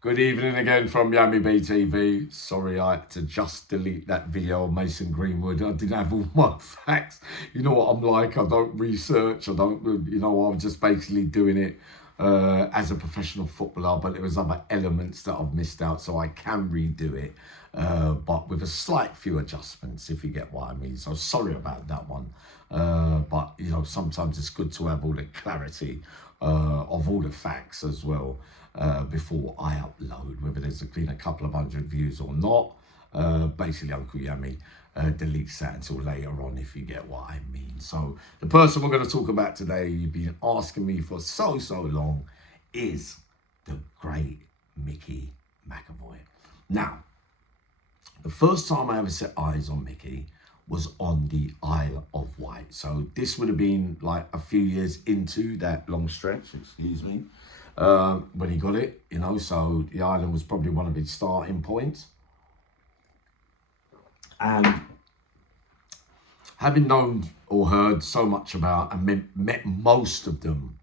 Good evening again from Yummy BTV. Sorry I had to just delete that video of Mason Greenwood. I didn't have all my facts. You know what I'm like, I don't research, I don't, I was just basically doing it as a professional footballer, but there was other elements that I've missed out, so I can redo it, but with a slight few adjustments, if you get what I mean. So sorry about that one. But, sometimes it's good to have all the clarity of all the facts as well before I upload, whether there's been a couple of hundred views or not. Basically, Uncle Yummy deletes that until later on, if you get what I mean. So the person we're going to talk about today, you've been asking me for so long, is the great Micky McAvoy. Now, the first time I ever set eyes on Micky was on the Isle of Wight. So this would have been like a few years into that long stretch, excuse me, when he got it, so the island was probably one of his starting points. And having known or heard so much about and met most of them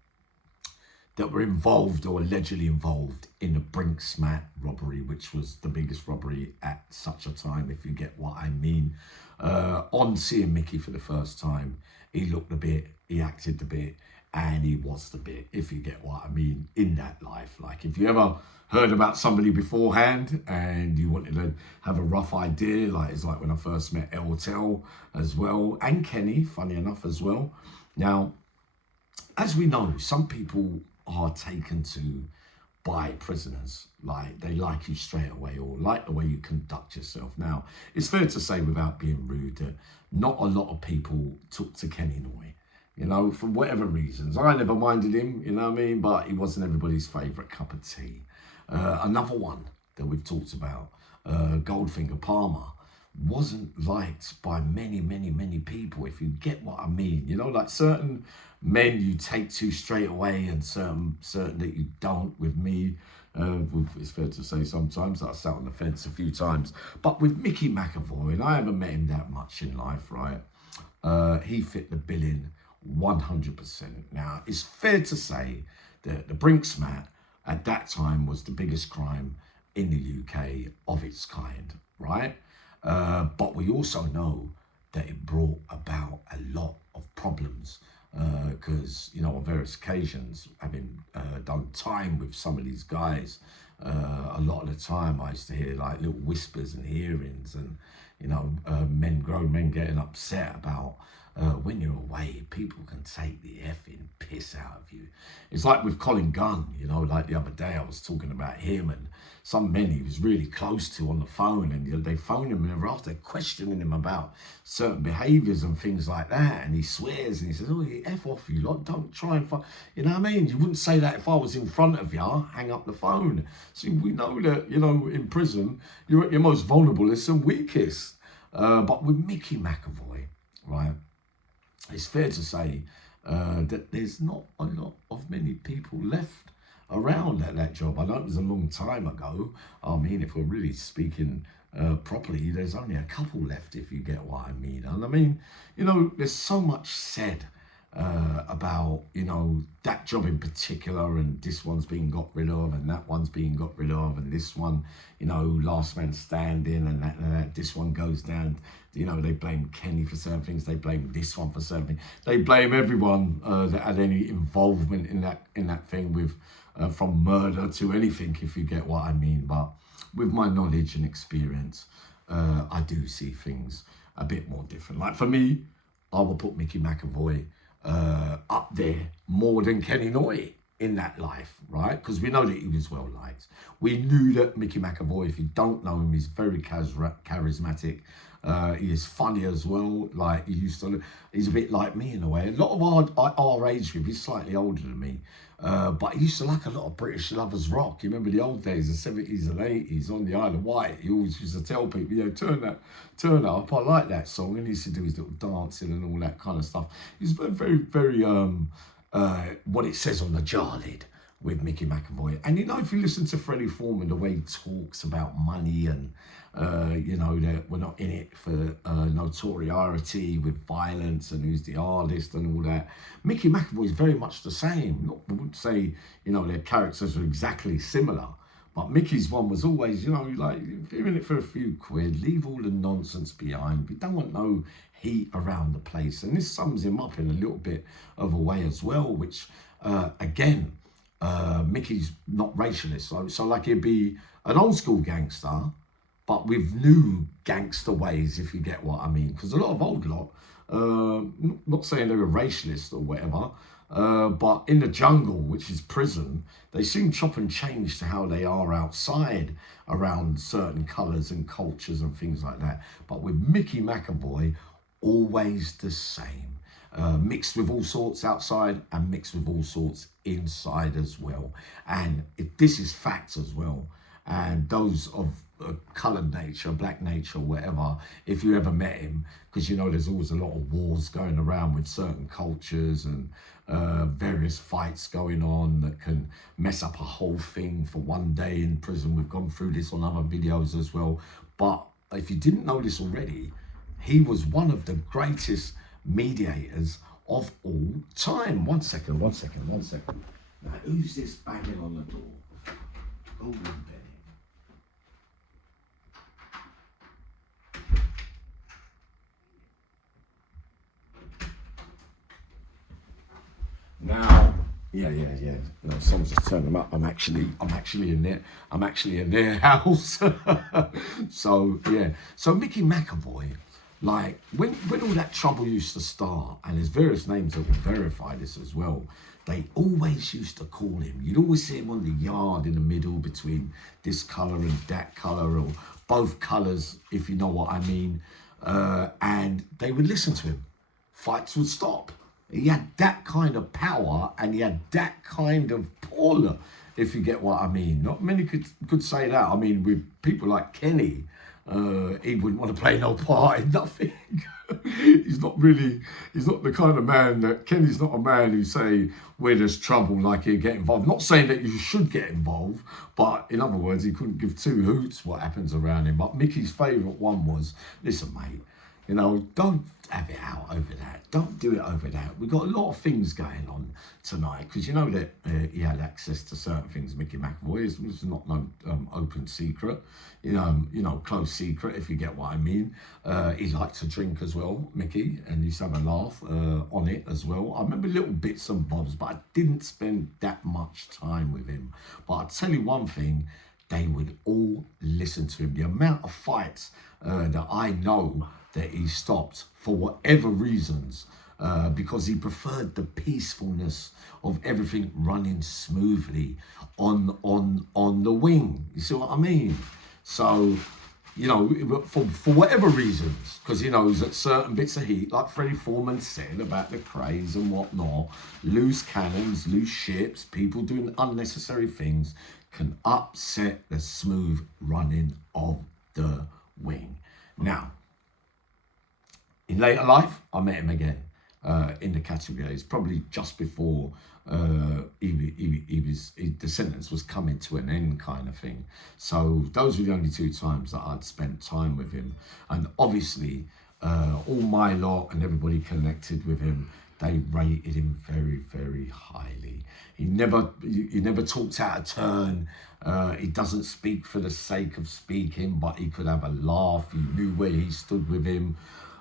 that were involved or allegedly involved in the brinks robbery, which was the biggest robbery at such a time, if you get what I mean. On seeing Micky for the first time, he looked a bit, he acted a bit, and he was the bit, if you get what I mean, in that life. Like, if you ever heard about somebody beforehand and you wanted to have a rough idea, like it's like when I first met Eltel as well, and Kenny, funny enough, as well. Now, as we know, some people are taken to by prisoners, like they like you straight away or like the way you conduct yourself. Now, it's fair to say, without being rude, that not a lot of people took to Kenny Noy, for whatever reasons. I never minded him, but he wasn't everybody's favourite cup of tea. Another one that we've talked about, Goldfinger Palmer, wasn't liked by many people, if you get what I mean. Like certain men you take to straight away and certain that you don't. With me, it's fair to say sometimes that I sat on the fence a few times. But with Micky McAvoy, and I haven't met him that much in life, right? He fit the billing 100%. Now, it's fair to say that the brinks at that time was the biggest crime in the UK of its kind, right? But we also know that it brought about a lot of problems because, on various occasions, having done time with some of these guys, a lot of the time I used to hear like little whispers and hearings and, grown men getting upset about when you're away, people can take the effing piss out of you. It's like with Colin Gunn, like the other day I was talking about him and some men he was really close to on the phone, and they phoned him and they're questioning him about certain behaviours and things like that, and he swears and he says, "Oh, you F off, you lot, don't try and you know what I mean? You wouldn't say that if I was in front of you, hang up the phone." See, we know that, in prison, you're at your most vulnerable and weakest. But with Micky McAvoy, right, it's fair to say that there's not a lot of many people left around at that job. I know it was a long time ago. I mean, if we're really speaking properly, there's only a couple left, if you get what I mean. And I mean, there's so much said about, that job in particular, and this one's being got rid of, and that one's being got rid of, and this one, last man standing, and that this one goes down. They blame Kenny for certain things, they blame this one for certain things, they blame everyone that had any involvement in that thing, with from murder to anything, if you get what I mean. But with my knowledge and experience, I do see things a bit more different. Like for me, I will put Micky McAvoy up there more than Kenny Noy in that life, right? Because we know that he was well liked. We knew that Micky McAvoy, if you don't know him, he's very charismatic. He is funny as well. Like he's a bit like me in a way. A lot of our age group, he's slightly older than me. But he used to like a lot of British lovers rock. You remember the old days, the 70s and 80s on the Isle of Wight. He always used to tell people, turn that up. I like that song. And he used to do his little dancing and all that kind of stuff. He's very, what it says on the jar lid with Micky McAvoy. And if you listen to Freddie Foreman, the way he talks about money and, that we're not in it for notoriety with violence and who's the artist and all that. Micky McAvoy is very much the same. I wouldn't say, their characters are exactly similar, But Mickey's one was always, you know, like, if you're in it for a few quid, leave all the nonsense behind. We don't want no heat around the place. And this sums him up in a little bit of a way as well, which, again, Mickey's not racialist. So like, he'd be an old school gangster, but with new gangster ways, if you get what I mean. Because a lot of old lot, not saying they were racialist or whatever, but in the jungle, which is prison, they soon chop and change to how they are outside around certain colours and cultures and things like that. But with Micky McAvoy, always the same. Mixed with all sorts outside and mixed with all sorts inside as well. And if this is facts as well, and those of coloured nature, black nature, whatever, if you ever met him, because you know there's always a lot of wars going around with certain cultures and various fights going on that can mess up a whole thing for one day in prison. We've gone through this on other videos as well. But if you didn't know this already, he was one of the greatest mediators of all time. One second. Now, who's this banging on the door? Golden Benny. Now, yeah. No, someone's just turned them up. I'm actually in there. I'm actually in their house. So yeah. So Micky McAvoy, like when all that trouble used to start, and there's various names that will verify this as well. They always used to call him. You'd always see him on the yard in the middle between this colour and that colour, or both colours, if you know what I mean. And they would listen to him. Fights would stop. He had that kind of power, and he had that kind of pull, if you get what I mean. Not many could say that. I mean, with people like Kenny, he wouldn't want to play no part in nothing. He's not the kind of man that, Kenny's not a man who say, where there's trouble, like he'll get involved. Not saying that you should get involved, but in other words, he couldn't give two hoots what happens around him. But Mickey's favourite one was, listen, mate, you know, don't have it out over that. Don't do it over that. We've got a lot of things going on tonight, because you know that he had access to certain things, Micky McAvoy. It's not no open secret, you know, close secret, if you get what I mean. He liked to drink as well, Mickey, and used to have a laugh on it as well. I remember little bits and bobs, but I didn't spend that much time with him. But I'll tell you one thing, they would all listen to him. The amount of fights that I know that he stopped for whatever reasons, because he preferred the peacefulness of everything running smoothly on the wing. You see what I mean? So, you know, for whatever reasons, because he knows that certain bits of heat, like Freddie Foreman said about the craze and whatnot, loose cannons, loose ships, people doing unnecessary things can upset the smooth running of the wing. Now, in later life, I met him again in the categories, probably just before the sentence was coming to an end, kind of thing. So those were the only two times that I'd spent time with him. And obviously, all my lot and everybody connected with him, they rated him very, very highly. He never talked out of turn. He doesn't speak for the sake of speaking, but he could have a laugh. You knew where he stood with him.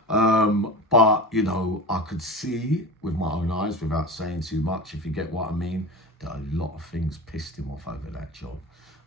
But, you know, I could see with my own eyes, without saying too much, if you get what I mean, that a lot of things pissed him off over that job.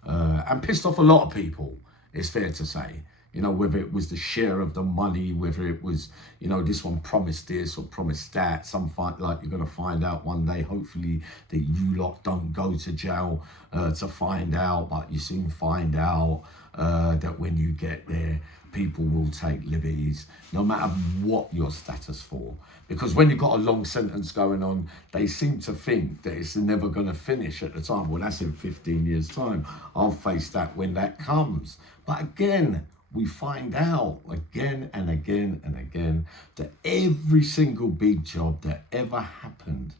And pissed off a lot of people, it's fair to say. You know, whether it was the share of the money, whether it was, you know, this one promised this or promised that. Some fight, like, you're going to find out one day, hopefully, that you lot don't go to jail to find out. But you soon find out that when you get there, people will take liberties, no matter what your status for. Because when you've got a long sentence going on, they seem to think that it's never going to finish at the time. Well, that's in 15 years' time. I'll face that when that comes. But again, we find out again and again and again that every single big job that ever happened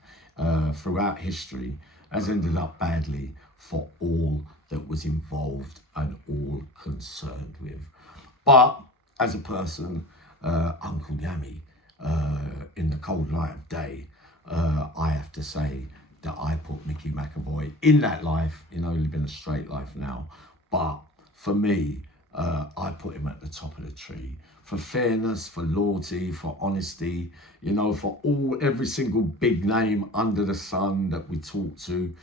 throughout history has ended up badly for all that was involved and all concerned with. But as a person, Uncle Yammy, in the cold light of day, I have to say that I put Micky McAvoy in that life, you know, living a straight life now. But for me, I put him at the top of the tree for fairness, for loyalty, for honesty, you know, for every single big name under the sun that we talk to.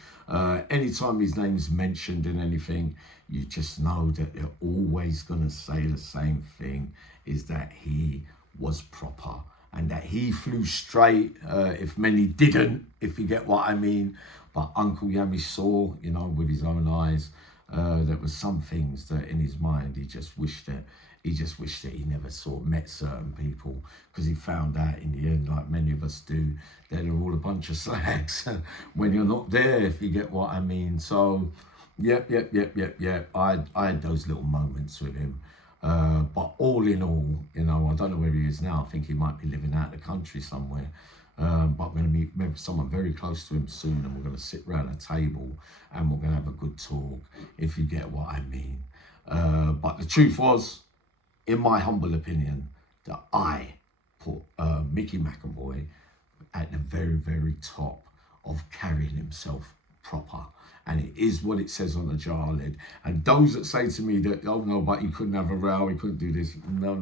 Anytime his name's mentioned in anything, you just know that they're always going to say the same thing, is that he was proper and that he flew straight, if many didn't, if you get what I mean. But Uncle Yami saw, you know, with his own eyes, there was some things that in his mind he just wished that he never met certain people, because he found out in the end, like many of us do, that they're all a bunch of slags when you're not there, if you get what I mean. So, yep. I had those little moments with him. But all in all, you know, I don't know where he is now. I think he might be living out of the country somewhere. But we're going to meet maybe someone very close to him soon, and we're going to sit around a table and we're going to have a good talk, if you get what I mean. But the truth was, in my humble opinion, that I put Micky McAvoy at the very, very top of carrying himself proper. And it is what it says on the jar lid. And those that say to me that, oh no, but he couldn't have a row, he couldn't do this. No,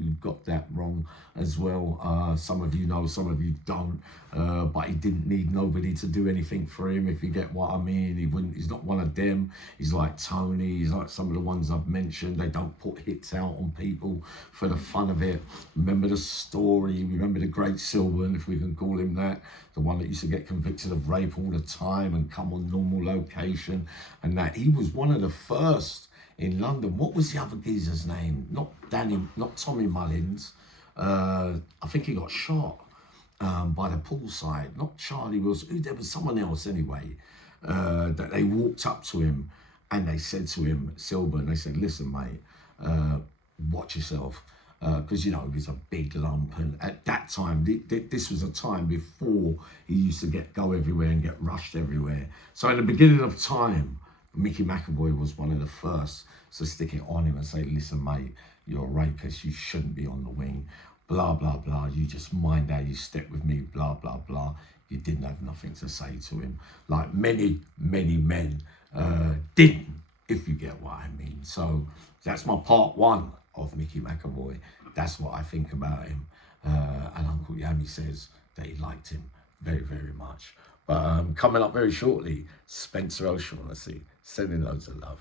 you've got that wrong as well. Some of you know, some of you don't. But he didn't need nobody to do anything for him, if you get what I mean. He's not one of them. He's like Tony, he's like some of the ones I've mentioned. They don't put hits out on people for the fun of it. Remember the story, remember the great Sylvan, if we can call him that, the one that used to get convicted of rape all the time and come on normal location, and that he was one of the first in London. What was the other geezer's name? Not Tommy Mullins. I think he got shot by the poolside. Not Charlie Wilson. There was someone else anyway. That they walked up to him and they said to him, Silver, and they said, listen, mate, watch yourself. Because, you know, he was a big lump. And at that time, this was a time before he used to go everywhere and get rushed everywhere. So at the beginning of time, Micky McAvoy was one of the first to stick it on him and say, listen, mate, you're a rapist. You shouldn't be on the wing. Blah, blah, blah. You just mind how you step with me. Blah, blah, blah. You didn't have nothing to say to him. Like many, many men didn't, if you get what I mean. So that's my part one of Micky McAvoy. That's what I think about him. And Uncle Yami says that he liked him very, very much. But coming up very shortly, Spencer O'Shaughnessy, sending loads of love.